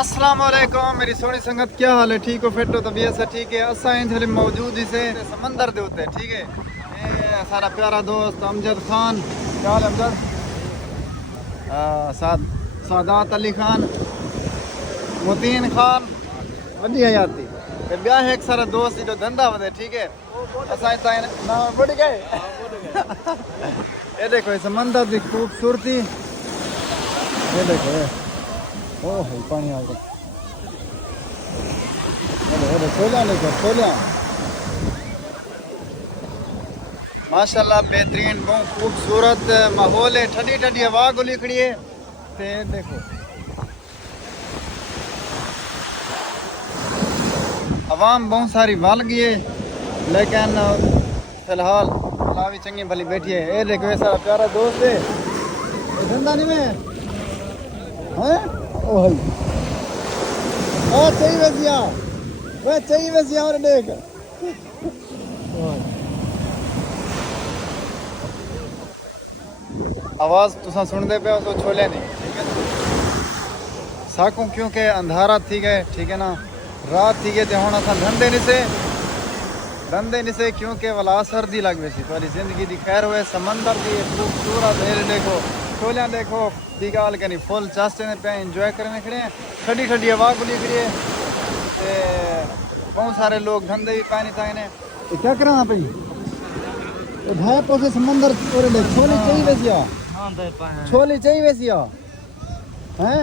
अस्सलाम वालेकुम मेरी सोनी संगत, क्या हाल है? ठीक हो? फिट हो? तबीयत से ठीक है? असा इंजल मौजूद इसे समंदर दे होते ठीक है। ये सारा प्यारा दोस्त अमजद खान, क्या हाल है अमजद? सादात अली खान, मुतीन खान, वड्डी हयाती ब्याह है। एक सारा दोस्त जो धंधा वधे ठीक है। असा ना बढ़ गए। ये देखो इस समंदर की खूबसूरती, ये देखो ओह पानी आ गया। खोला लेकर खोला माशाल्लाह, बेहतरीन बहुत खूबसूरत माहौल है। ठंडी ठंडी हवा गुली खड़ी है। ते देखो आवाम बहुत सारी वल गई है, लेकिन फिलहाल भी चंगी भली बैठी है। ये देखो ये सारा प्यारा दोस्त है। धंधा नहीं में है ओ चाहिए वैसिया वह चाहिए वैसिया और देख आवाज तुसा सुनते पे हो छोले नहीं ठीक है साकू, क्योंकि अंधारा थी गए ठीक है ना, रात थी गए थे। हुण असां धंधे नहीं से क्योंकि वला सर्दी लग वैसी थोड़ी जिंदगी दी खैर हुए। समंदर की खूबसूरत हेल देखो, छोलियां देखो, दी गाल कनी फुल चास्ते ने पे एंजॉय करने खड़े हैं। ठंडी ठंडी हवा गुली खड़ी है। बहुत सारे लोग धंधे भी पानी था इन्हें। क्या कराना पई भाई पोसे समंदर छोली चाहिए वैसिया, छोली चाहिए वैसिया हैं।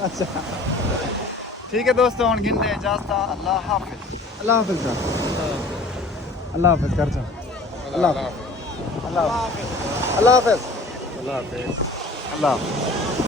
अच्छा ठीक है दोस्तों, हम गिनते इजाजत। अल्लाह हाफिज। अल्लाह हाफिज का अल्लाह हाफिज कर जा। अल्लाह हाफिज। अल्लाह हाफिज। अल्लाह हाफिज। अल्लाह हाफिज।